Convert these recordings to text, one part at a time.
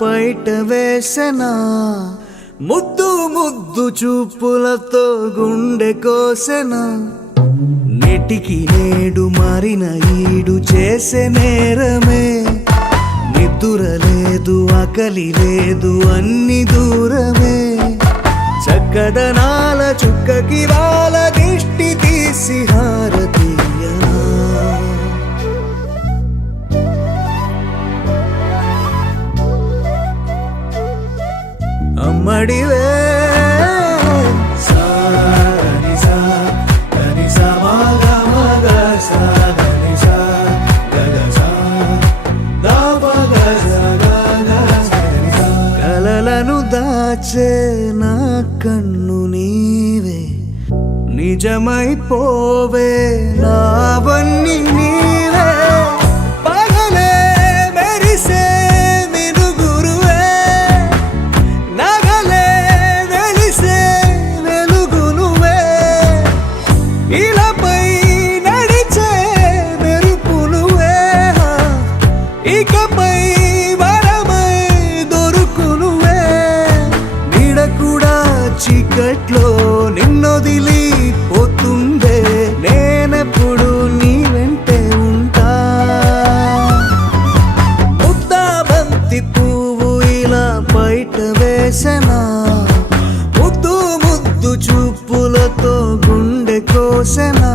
పైట వేసెనా ముద్దు ముద్దు చూపులతో గుండె కోసెనా నెటికి నేడు మారిన ఈడు చేసే నేరమే నిద్ర లేదు ఆకలి లేదు అన్ని దూరమే చక్కదనాల చుక్కకి వాళ్ళ దిష్టి తీసి హారతీయనా అమ్మడివే కలలను దాచే నా కన్ను నీవే నిజమైపోవే నావన్నీ నీవే పగలే మెరిసే మినుగురువే నగలే వెలిసే వెలుగు నువ్వే ఇలాపై నడిచే మెరుపు నువ్వే ఇకపై వరమై దొరుకు నువ్వే నీడ కూడా చీకట్లో నిన్నొదిలి పోతుందే నేనెప్పుడు నీ వెంటే ఉంటా ముద్దా బంతి పువ్వు ఇలా బయట వేసెనా ముద్దు ముద్దు చూపులతో గుండె కోసెనా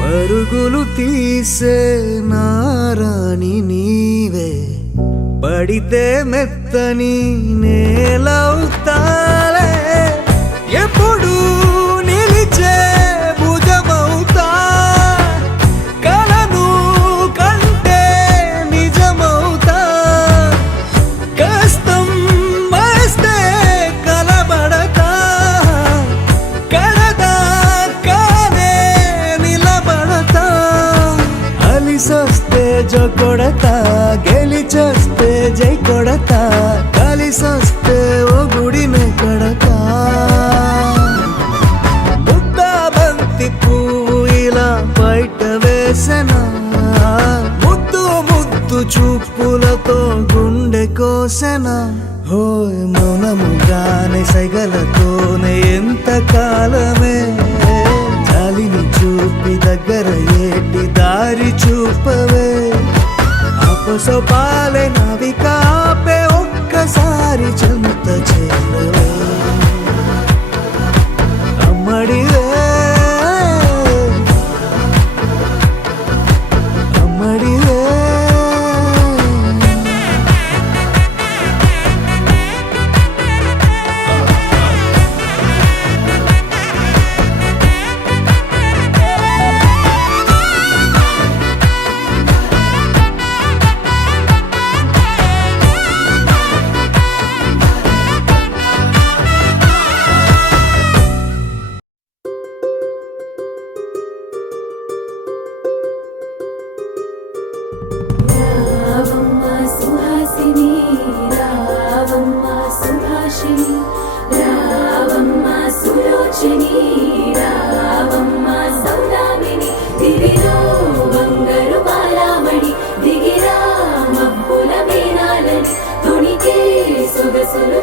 పరుగులు తీసే నారాణి నీవే పడితే మెత్తని నేలవుతాలే ఎప్పుడు నిలిచే భుజమవుతా కలను కంటే నిజమవుతా కష్టం వస్తే కలబడతా కడదాకానే నిలబడతా అలిసొస్తే జో కొడతా గెలిచొస్తే జై కొడతా కలిసొస్తే ఓ గుడినే కడతా ముద్దా బంతి పువ్వు ఇలా బయట వేసెనా ముద్దు ముద్దు చూపులతో గుండె కోసెనా హోయ్ మౌనముగానే సైగలతోనే ఎంత కాలమే జాలిని చూపి దగ్గర ఏటి దారి చూపవే అపసోపాలే నావిక ఆపే ఒక్కసారి చెంత చేరవే అమ్మడివే అమ్మడివే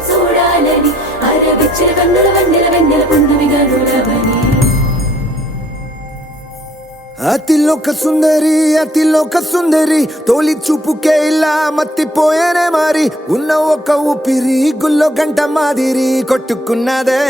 చూడాలని అరవిచ్చల కన్నుల వెన్నెల వెన్నెల పున్నమి గనులవని అతిలోక సుందరి తోలి చూపుకే ఇలా మత్తిపోయేనే మారి ఉన్న ఒక ఊపిరి గుల్లో గంట మాదిరి కొట్టుకున్నదే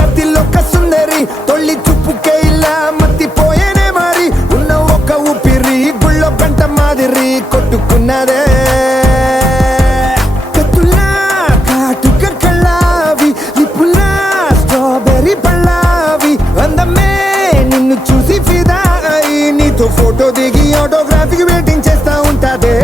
అతిలోక సుందరి తొలి చూపుకే ఇలా మత్తిపోయేనే మారి ఉన్న ఒక ఊపిరి గుళ్ళో గంట మాదిరి కొట్టుకున్నదే కత్తులా కాటుక కళ్ళావి లిపులా స్ట్రాబెర్రీ పళ్ళావి అందమే నిన్ను చూసి ఫిదా ఆటోగ్రాఫీకి వెయిటింగ్ చేస్తా ఉంటాదే.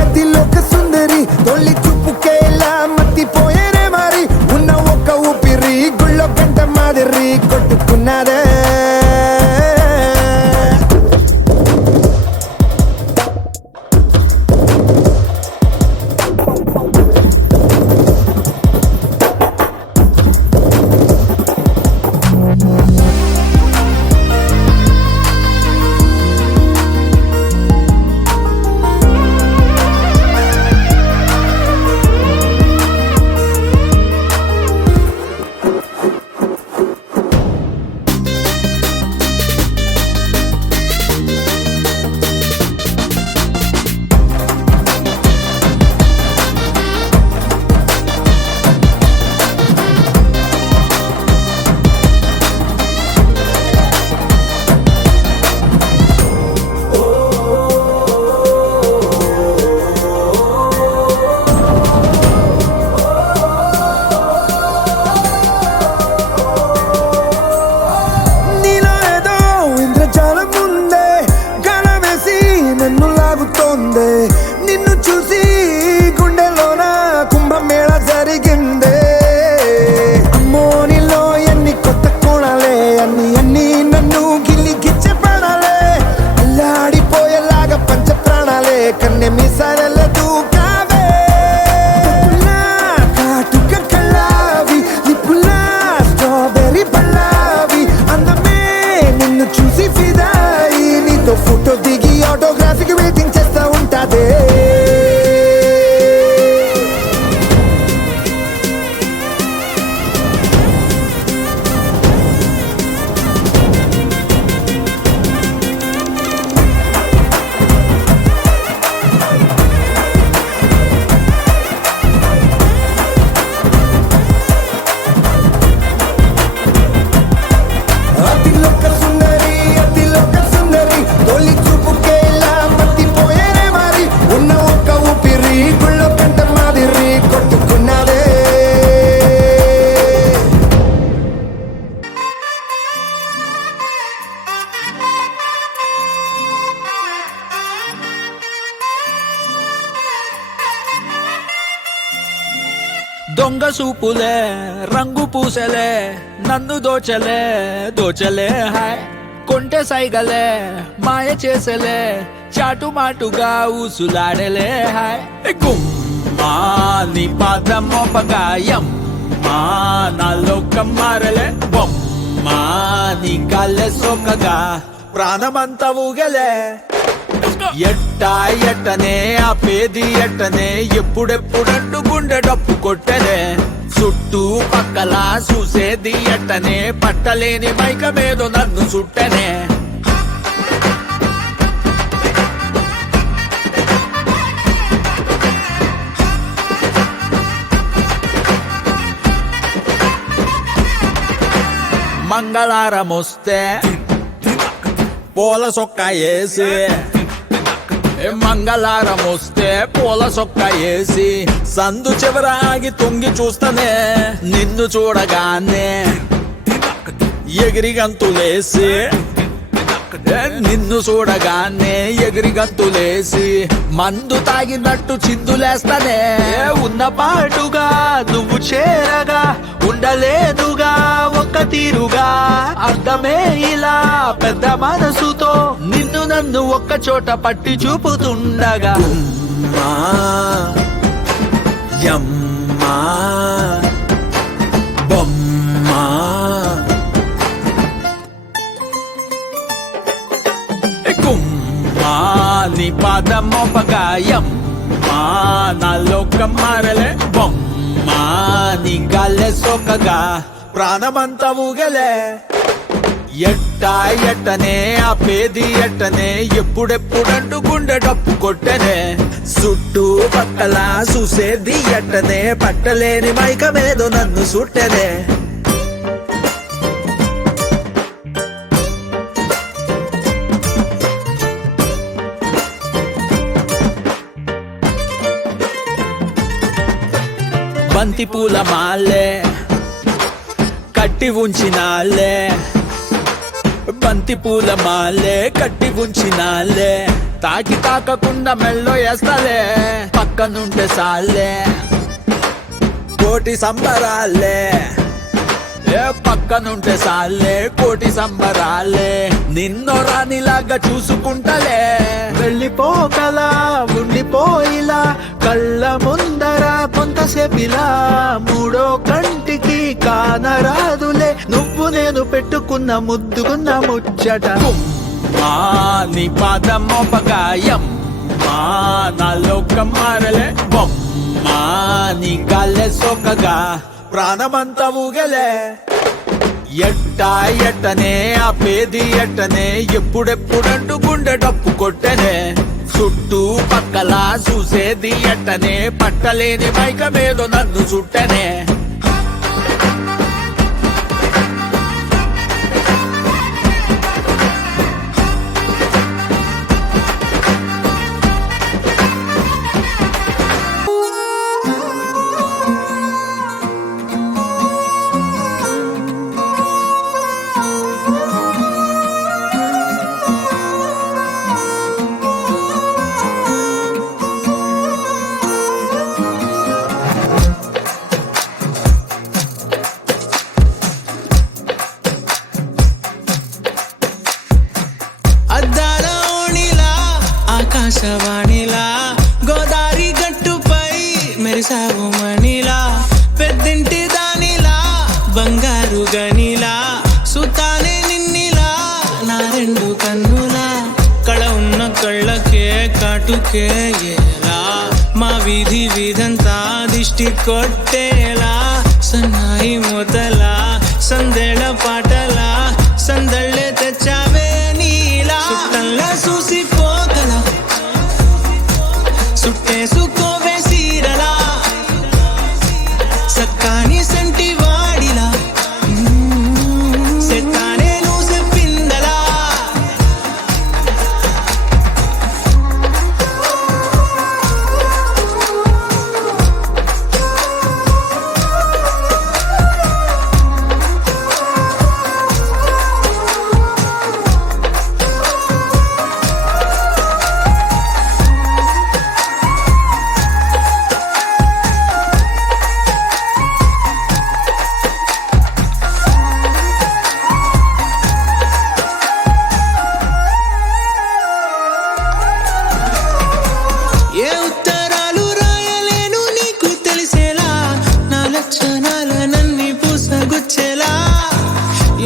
అతిలోక సుందరి తొలి చూపుకేలా మత్తిపోయేనే మరి ఉన్న ఒక్క ఊపిరి గుళ్ళో గంట మాదిరి కొట్టుకున్నదే. నిన్ను చూసి గుండెలోన కుంభమేళ జరిగిందే. అమ్మో నీలో ఎన్ని కొత్త కోణాలే, అన్ని నన్ను గిచ్చె ప్రాణాలే, అల్లాడిపోయేలాగా పంచ ప్రాణాలే కన్నె మీసాల దూకావే. కాటుక కళ్ళావి నిప్పులా స్ట్రాబెర్రీ పళ్ళావి అందమే నిన్ను చూసి ఫిదాయి, నీతో ఫోటో దిగి ఆటోగ్రాఫీకి వెయిటింగ్ చేస్తా ఉంటాదే. అతిలోక సుందరి తొలి చూపుకేలా మత్తిపోయేనే మరి ఉన్న ఒక్క ఊపిరి గుళ్ళో గంట మాదిరి కొట్టుకున్నదే. దొంగ సూపులే రంగు పూసలే నన్ను దోచలే హాయ్ కొంటె సైగలే మాయ చేసలే చాటుమాటుగా ఊసులాడలే హాయ్ గుమ్మా నీ పాదం మోపగాయం మా నాలో కమ్మారలే బొమ్మా నీ కాళ్ళే సోకగా ప్రాణమంతా ఊగలే. ఎట్టనే ఆపేది ఎట్టనే ఎప్పుడెప్పుడంటూ గుండె డప్పు కొట్టనే చుట్టూ పక్కల చూసేది ఎట్టనే పట్టలేని మైకమేదో నన్ను చుట్టనే. మంగళారం వస్తే పూల సొక్క వేసి మంగళారం వస్తే పూల సొక్క వేసి సందు చివరాగి తొంగి చూస్తానే నిన్ను చూడగానే ఎగిరి గంతులేసి నిన్ను చూడగానే ఎగిరి గంతులేసి మందు తాగినట్టు చిందులేస్తానే ఉన్న పాటుగా నువ్వు చేరగా ఉండలేదుగా ఒక్క తీరుగా అర్థమే ఇలా పెద్ద మనసుతో నిన్ను నన్ను ఒక్క చోట పట్టి చూపుతుండగా యమ్మా బొమ్మా గుమ్మా నీ పాదం మోపగాయం మా నాలో కమ్మారలే బొమ్మా నీ గాల్లే సోకగా ప్రాణమంతా ఊగలే. ఎట్టనే ఆపేది ఎట్టనే ఎప్పుడెప్పుడంటూ గుండె డప్పు కొట్టనే చుట్టూ పక్కల చూసేది ఎట్టనే పట్టలేని మైకమేదో నన్ను సుట్టనే బంతి పూల మాలే కట్టి ఉంచినాలే బంతి పూల మాలే కట్టి ఉంచినాలే తాకకుండా మెల్లో వేస్తాలే పక్కనుంటే సాలే కోటి సంబరాలే పక్కనుంటే సాలే కోటి సంబరాలే నిన్నో రానిలాగా చూసుకుంటలే వెళ్ళిపోకలా ఉండిపోయిలా కళ్ళ ముందర కొంతసేపిలా మూడో కంటికి కానరాదులే నువ్వు నేను పెట్టుకున్న ముద్దుకున్న ముచ్చట నీ పాదం మోపగాయం నా లోకం మారలే బొమ్మా నీ గాలే సోకగా ప్రాణమంతా ఊగలే ఎట్టనే ఆపేది ఎట్టనే ఎప్పుడెప్పుడంటూ గుండె డప్పు కొట్టనే చుట్టూ పక్కల చూసేది ఎట్టనే పట్టలేని మైకమేదో నన్ను చుట్టనే ఆకాశవాణిలా గోదారి గట్టుపై మెరిసావు మణిలా పెద్దింటి దానిలా బంగారు గనిలా సుతానే నిన్నిలా నా రెండు కన్నులా కళ ఉన్న కళ్ళకే కాటుకే ఎలా మా వీధి వీధంతా దిష్టి కొట్టేలా సన్నాయి మొదలా సందేళ పాటలా సందళ్ళే తెచ్చావే నీలా సుట్టల్లా చూసిపోగలా సుట్టేసుకోవే సీరలా సక్కాని సంటి వాడిలా సెత్తానే నువ్వు చెప్పిందలా ఏ ఉత్తరాలు రాయలేను నీకు తెలిసేలా నా లక్షణాలనన్నీ పూసగుచ్చేలా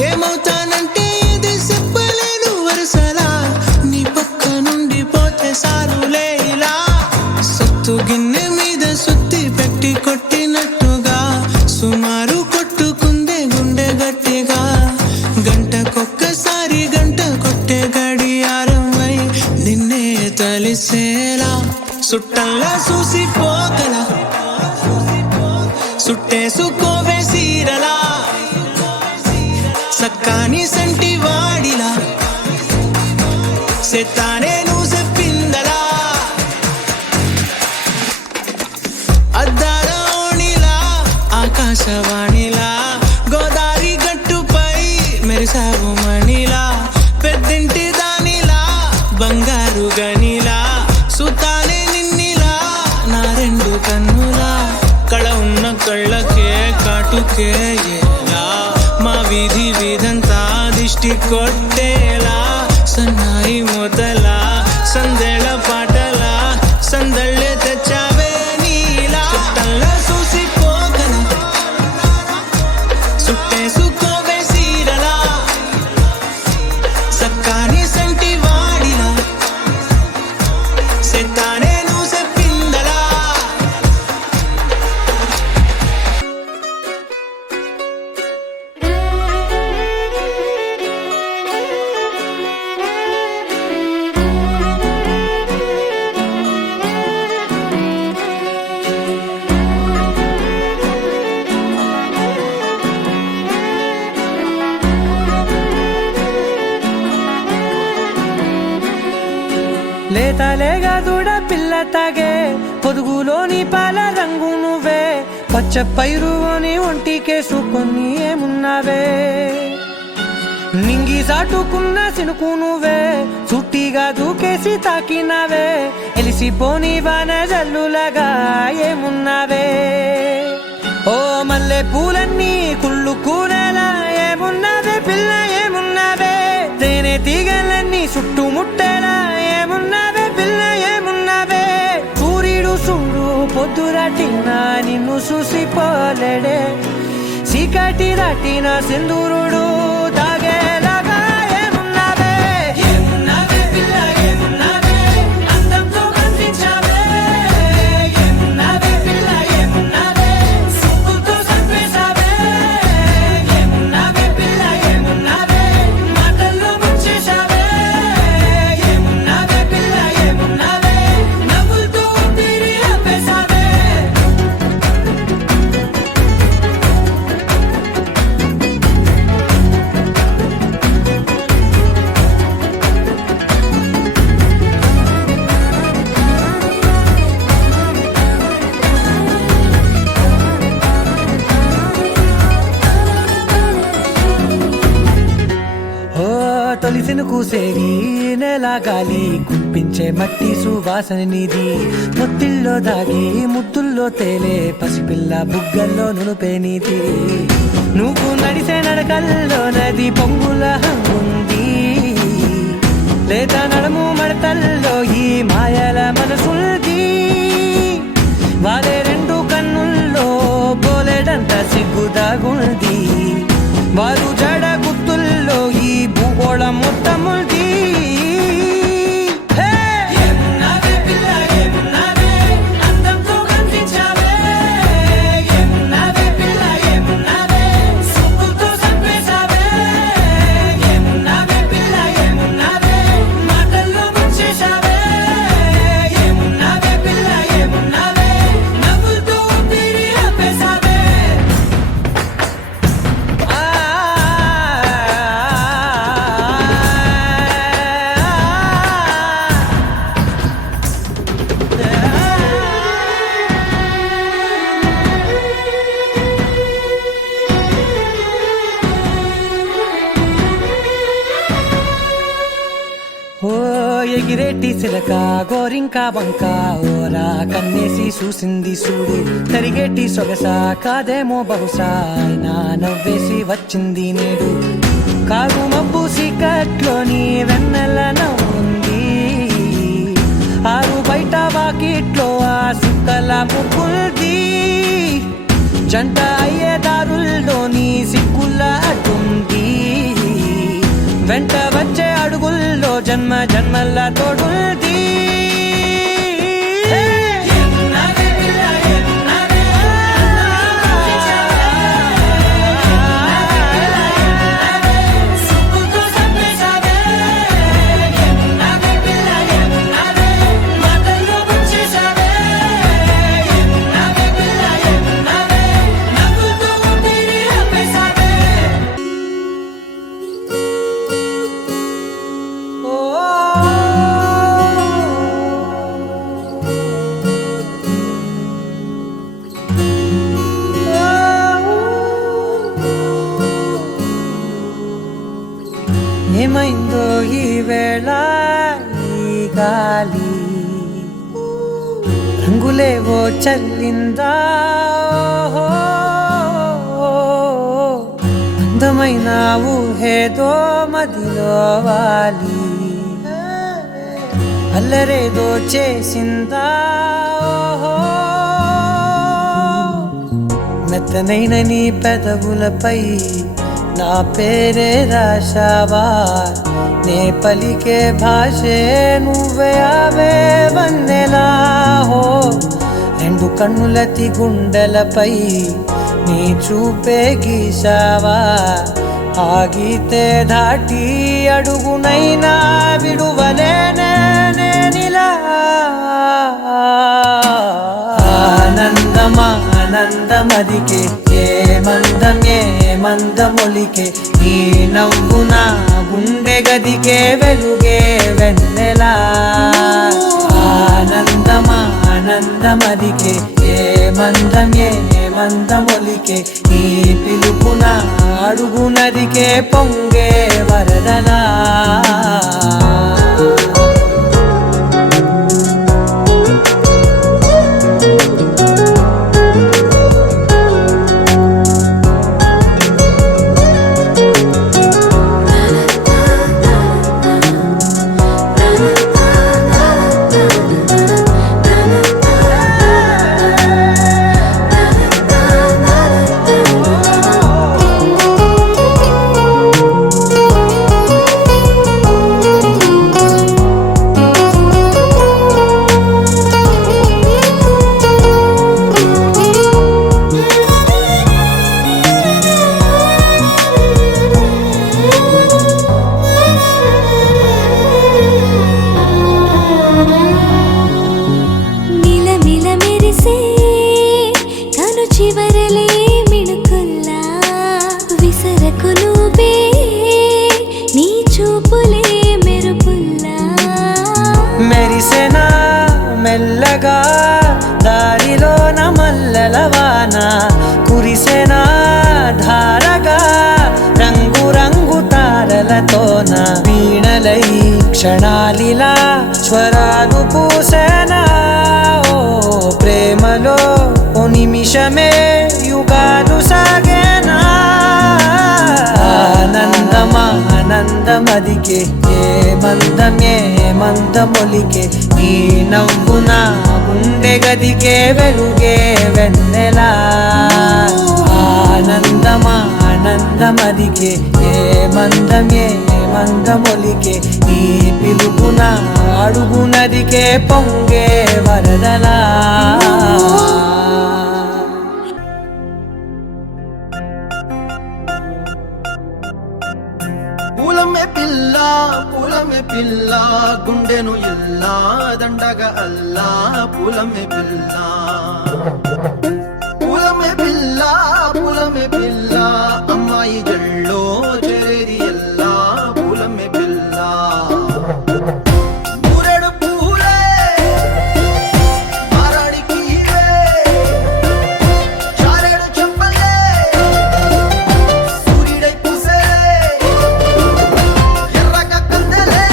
ఏమవుతానంటే ఇది చెప్పలేను వరుసలా నీ పక్క నుండి పోతే సారులే ఇలా సత్తు గిన్నె మీద సుత్తి పెట్టి కొట్టినట్టుగా సుమారు కొట్టుకుందే గుండె గట్టిగా గంటకొక్కసారి గంట కొట్టే గడియారమై నిన్నే తలిసేలా సుట్టల్లా చూసిపోగలా సుట్టేసుకోవే సీరలా సక్కాని సంటి వాడిలా సెత్తానే నువ్వు చెప్పిందలా అద్దాల ఓణిలా ఆకాశవాణిలా గోదారి గట్టుపై మెరిసావు మణిలా పెద్దింటి దానిలా బంగారు గనిలా సుతానే నిన్నిలా నా రెండు కన్నులా కళ ఉన్న కళ్ళకే కాటుకే ఎలా మా వీధి వీధంతా దిష్టి కొట్టేలా సన్నాయి మొదలా సందేళ పాటలా సందళ్ళే తెచ్చావే నీలా సుట్టల్లా చూసిపోగలా సుట్టేసుకోవే సీరలా సక్కాని సంటి వాడిలా సెత్తానే నువ్వు చెప్పిందలా లేతలేగా దూడ పిల్ల తాగే పొదుగులోని పాల రంగు నువ్వే పచ్చ పైరుని ఒంటికేసుకొని ఏమున్నావే నింగి సాటుకున్న సినుకు నువ్వే చుట్టిగా దూకేసి తాకినావే ఎలిసిపోని వాన జల్లులగా ఏమున్నావే ఓ మల్లె పూలన్నీ కుళ్ళు కూరలా ఏమున్నావే పిల్ల ఏమున్నావే తేనె తీగలన్నీ చుట్టుముట్టేలా ఏమున్నావే పిల్ల ఏమున్నావే సూర్యుడు చూడు పొద్దురాటినా నిన్ను చూసిపోలేడే చీకటి దాటిన సింధూరుడు తాగేలాగా ఏమున్నావే ఏమున్నావే పిల్ల ఏమున్నావే అందంతో కనిపించావే ఏమున్నావే పిల్ల ఏమున్నావే సుక్కుతో చంపేశావే ఏమున్నావే పిల్ల ఏమున్నావే మాటల్లో ముంచేశావే ఏమున్నావే పిల్ల ఏమున్నావే నవ్వులతో ఊపిరి ఆపేశావే ఓ తొలిసిన కూసేరి నెల గాలి కుప్పించే మట్టి సువాసన నీది ముత్తిల్లో దాగి ముత్తుల్లో తేలే పసిపిల్ల బుగ్గల్లో నునుపే నీది నువ్వు నడిసే నడకల్లో నది పొంగుల హంగుంది లేదా నడుము మడతల్లో ఈ మాయల మనసుంది వారే రెండు కన్నుల్లో బోలెడంత సిగ్గుదాగుంది వారు జడ గుర్తుల్లో ఈ భూగోళం మొత్తముంది ఏమున్నావే పిల్ల ఏమున్నావే అందంతో కనిపించావే ఏమున్నావే పిల్ల ఏమున్నావే సుక్కుతో చంపేశావే ఏమున్నావే పిల్ల ఏమున్నావే మాటల్లో ముంచేశావే ఏమున్నావే పిల్ల ఏమున్నావే నవ్వులతో ఊపిరి ఆపేశావే ఓ ఎగిరేటి సిలక గోరింక వంక ఓరా కన్నేసి చూసింది చూడు తరిగేటి సొగస కాదేమో బహుశా అయినా నవ్వేసి వచ్చింది నేడు కారు మబ్బు సీకట్లోని వెన్నెల నవ్వుంది ఆరు బయట వాకిట్లో ఆ సుక్కల ముగ్గుల్ది జంట అయ్యే దారుల్లోని సిగ్గుల అడ్డుంది వెంట వచ్చే అడుగుల్లో జన్మ జన్మల తోడుంది ఏమున్నావే పిల్ల ఏమున్నావే సుక్కుతో చంపేశావే ఏమున్నావే పిల్ల ఏమున్నావే మాటల్లో ముంచేశావే ఏమున్నావే పిల్ల ఏమున్నావే నవ్వులతో ఊపిరి ఆపేశావే ఏమైందో ఈ వేళ ఈ గాలి రంగులేవో చల్లిందా అందమైన ఊహేదో మదిలో వాలి అల్లరేదో చేసిందా మెత్తనైన నీ పెదవులపై నా పేరే రాశావా నే పలికే భాషే నువ్వే ఆవే వన్నెలా హో రెండు కన్నులతి గుండెలపై నీ చూపే గీశావా ఆగితే దాటి అడుగునైనా విడువలేనే నేనిలా ఆనందమా ఆనందమదికే ఏ మందమొలికే ఈ నవ్వు నా గుండె గదికే వెలుగే వెన్నెలా ఆనందమదికే ఏ మందమొలికే ఈ పిలుపున అడుగు నదికే పొంగే వరదలా మిలమిల మెరిసే కను చివరలే మిణుకుల్లా విసరకు నువ్వే నీ చూపులే మెరుపుల్లా మెరిసెనా మెల్లగా దారిలోన మల్లెలవాన కురిసెనా ధారగా రంగు రంగు తారలతోన వీణలై క్షణాలిలా స్వరాలు పూసేనా ఓ ప్రేమలో ఓ నిమిషమే యుగాలు సాగేనా ఆనందమదికే ఏ మందమొలికే ఈ నవ్వు నా గుండె గదికే వెలుగే వెన్నెలా ఆనందమదికే ఏ మందమొలికే ఈ పిలుపున అడుగు నదికే పొంగే వరదలా పూలమే పిల్ల గుండెను ఎల్లా దండగ అల్లా పూలమే పిల్ల అమ్మాయి జల్లో చేరేది ఎల్లా పూలమే పిల్ల ఊరెడు పూలే మారాడికి చారెడు చెప్పలే సూర్యుడై పూసే ఎర్రగ కందలే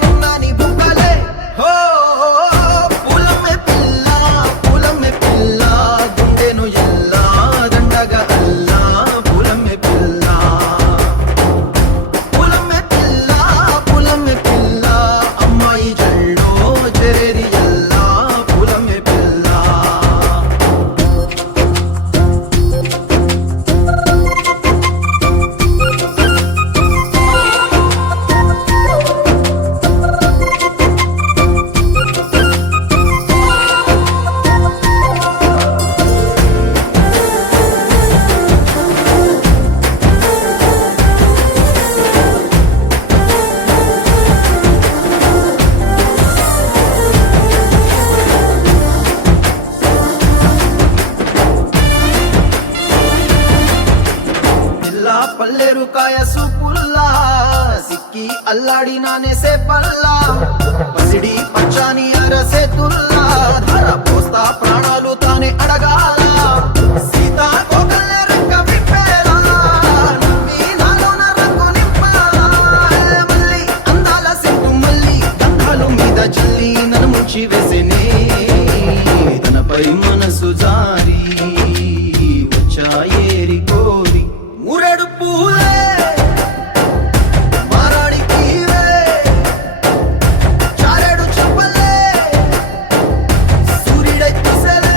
నున్నాని బుక్కలే హో పూలమే పిల్ల గుండెను ఎల్లా దండగ అల్లా పూలమే పిల్ల అమ్మాయి జల్లో చేరేది ఎల్లా పూలమే పిల్ల పిల్ల పల్లెరు కాయ సూపుల్లా సిక్కి అల్లాడి నానేసే పల్లా పసిడి పచ్చాని అరసే తుల్లా ధర పోస్తా ప్రాణాలు తానే అడగాల సీతా కోకల్లే రెక్క విప్పేలా నవ్వి నాలోన రంగు నింపాలా మళ్ళీ అందాల సెట్టు మళ్ళీ గంధాలు మీద జల్లి నన్ను ముంచి వేసేనే తనపై మనసు జారి వచ్చాయేరి కోరి ఊరెడు పూలే మారాడికి చారెడు చెప్పలే సూర్యుడై పూసలే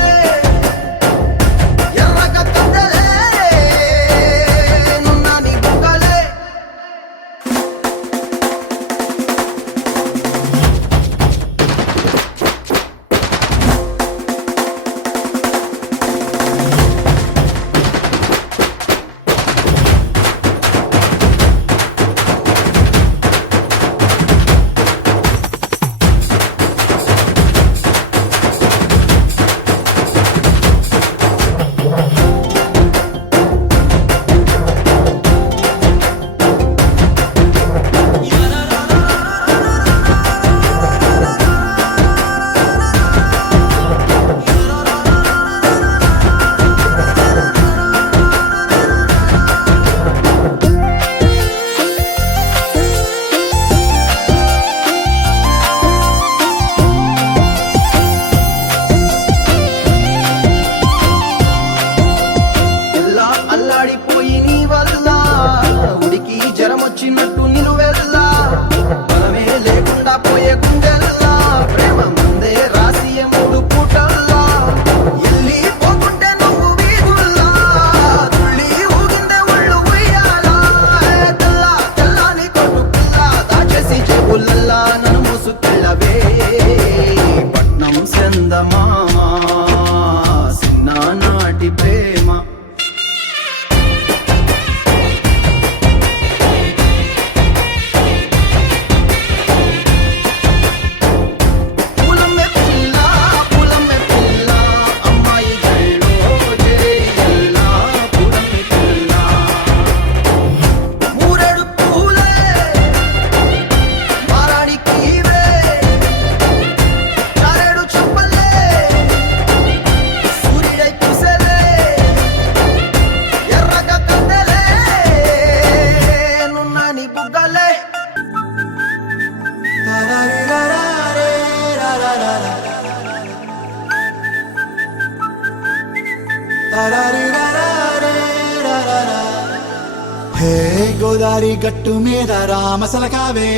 హే గోదారి గట్టు మీద రామసలకావే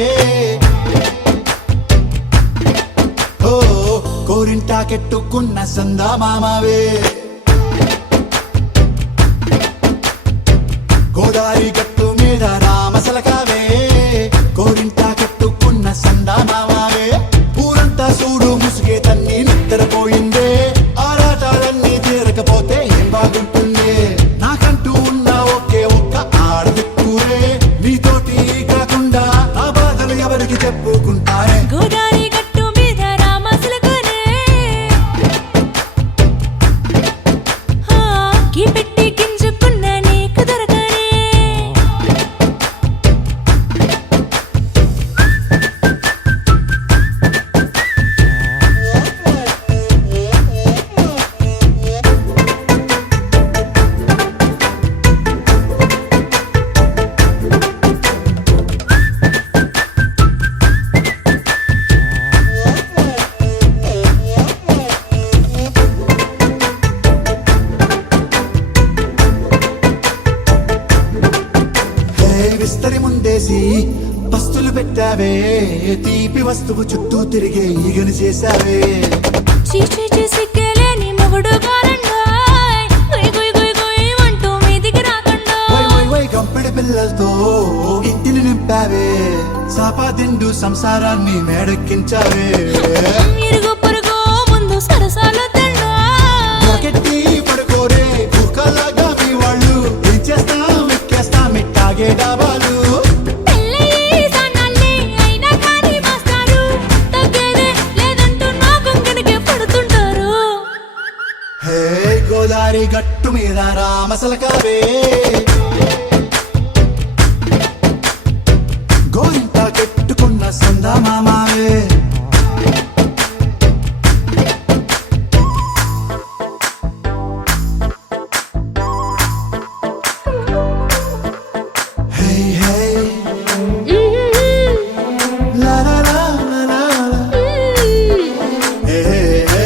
ఓ కోరింటాకెట్టుకున్న సందా మామావే గోదారి గట్టు మీద రామసలకావే కోరింటాకెట్టుకున్న సందా మామావే ఊరంతా చూడు ముసుగే తన్ని నిద్రపోయిందే ఆరాటాలన్నీ తీరకపోతే ఏం బాగుంటుంది నాకంటూ ఉన్న ఒకే ఒక్క ఆడదిక్కురే నీతోటి కాకుండా ఆ బాధలు ఎవరికి చెప్పుకుంటారే గోదారి గట్టు మీద రామసులకనే గీ పెట్టి గింజుకున్న నీకు దొరకనే హే విస్తరి ముందేసి పస్తులు పెట్టావే తీపి వస్తువు చుట్టూ తిరిగే ఈగని చేశావే చీచి సిగ్గలేని మొగుడు కారండాయ్ గుయ్ గుయ్ గుయ్ గుయ్ అంటూ మీదికి రాకుండా వై వై వై గంపెడి పిల్లలతో ఇంటిని నింపావే సాపాదిండు సంసారాన్ని మేడెక్కించావే ఇరుగు పొరుగు ముందు సరసాలు తిన్నా రాకెట్టి పడుకోరే కుక్కలాగా మీ వాళ్ళు ఏం చేస్తాం ఎక్కేస్తాం ఇట్టాగే డాబాలు పెళ్ళయి సన్నాళ్ళే అయినా కానీ మాస్తారు తగ్గేదే లేదంటూ నా కొంగనికే పడుతుంటారు హే గోదారి గట్టు మీద రామసలకావే గోరింట కెట్టుకున్న సందా మామావే హే హే లా లా లా లా లా లా. హే హే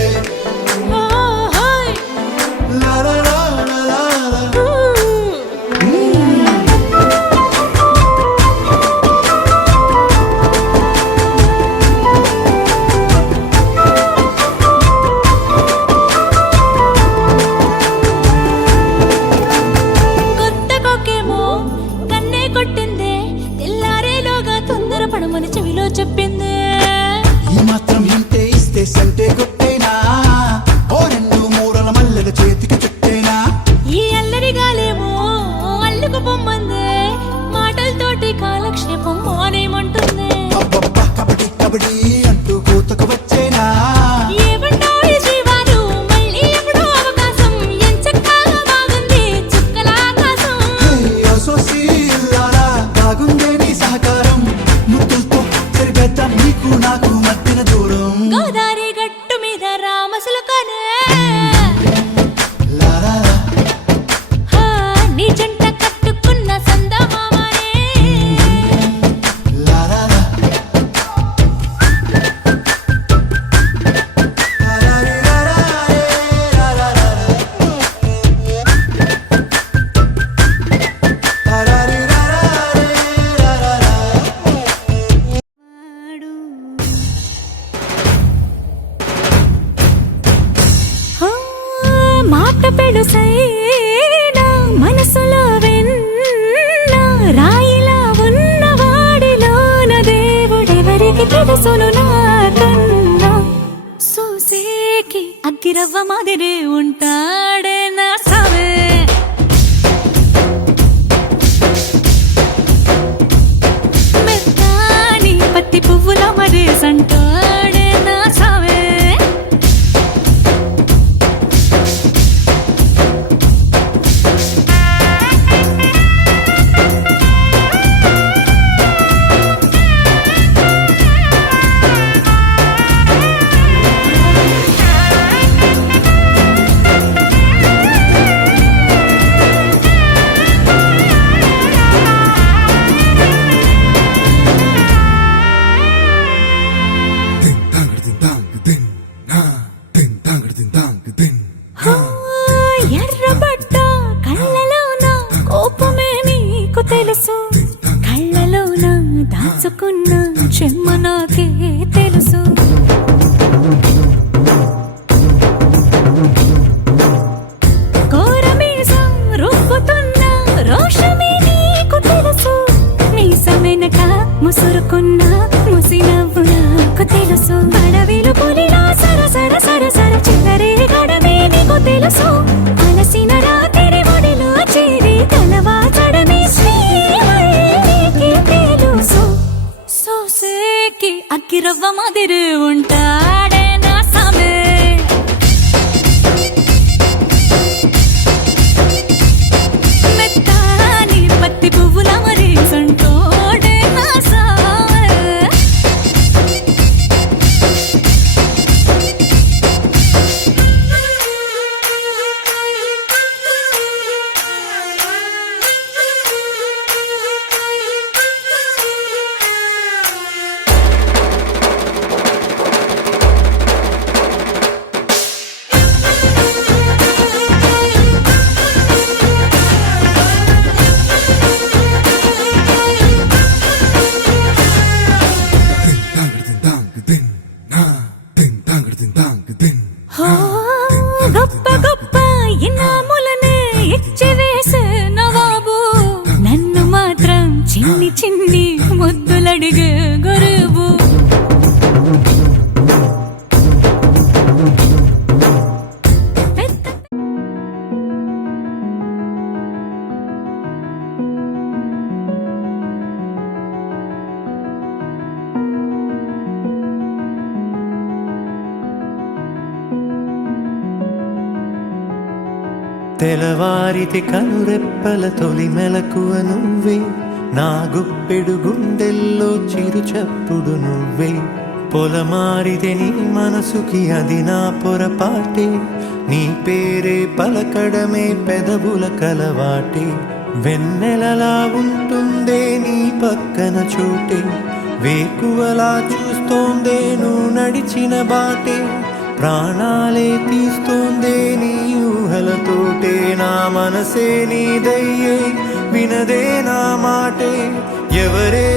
ఓహోయ్ లా లా లా లా లా లా. కొత్త కొక్కేమో కన్నే కొట్టిందే తెల్లారేలోగా తొందర పడమని చెవిలో చెప్పిందే ఈ మాత్రం ఇంటే ఇస్తే సంటే కొట్టేనా ఓ రెండు మూరల మల్లెల చేతికి చుట్టేనా ఈ అల్లరి గాలేమో అల్లుకు పొమ్మందే మాటలతోటి కాలక్షేపం మానేమంటుందే అబ్బబ్బా కబడ్డీ కబడ్డీ అంటూ కూతకు వచ్చేనా ఏమంటాయి జీవాలు మళ్ళీ ఎప్పుడో అవకాశం ఎంచక్కా బాగుంది చుక్కల ఆకాశం హే అసోసి ఇల్లారా బాగుందే నీ సహకారం ముద్దులతో సరిపెద్దాం నీకు నాకు మధ్యన దూరం గోదారి గట్టు మీద రామసులకనే లా లా లా. నీ జంట కట్టుకున్న సందమామనే లా లా లా. లా లా లా లా లా లా లా లా. లా లా లా లా లా లా లా. మాట పెడుసైనా మనసులో వెన్న రాయిలా ఉన్నవాడిలోన దేవుడెవరికి తెలుసును నాకన్నా చూసేకి అగ్గిరవ్వ మాదిరే ఉంటాడే నా సావే మెత్తాని పత్తి పువ్వుల మరేసంటాడే నా సావే నీకు తెలుసు కళ్ళలోన దాచుకున్న చెమ్మ నాకే తెలుసు కోరమీసం రుబ్బుతున్న రోషమే నీకు తెలుసు మీసమెనక ముసురుకున్న ముసినవ్వు నాకు తెలుసు అడవిలు పులిలా సర సర సర సర చివరే గడమే నీకు తెలుసు అలసిన రాత్రి ఒడిలో చేరి కలవాచడమే శ్రీహరికి తెలుసు సోసేకి అక్కిరవ్వ మాదిరి ఉంటాడే నా సామే మెత్తాని పత్తి పువ్వుల మరి సంటోడే నా సామే హో, గొప్ప గొప్ప ఇనాములనే ఇచ్చివేసే నవాబు నన్ను మాత్రం చిన్ని చిన్ని ముద్దులడిగే గురువు తెలవారితి కనురెప్పల తొలి మెలకువ నువ్వే నా గుప్పెడు గుండెల్లో చిరు చప్పుడు నువ్వే పొలమారితే నీ మనసుకి అది నా పొరపాటే నీ పేరే పలకడమే పెదవుల కలవాటే వెన్నెలలా ఉంటుందే నీ పక్కన చోటే వేకువలా చూస్తోందే నువ్వు నడిచిన బాటే ప్రాణాలే తీస్తోందే నీ ఊహలతోటే నా మనసే నీదయ్యే వినదే నా మాటే ఎవరే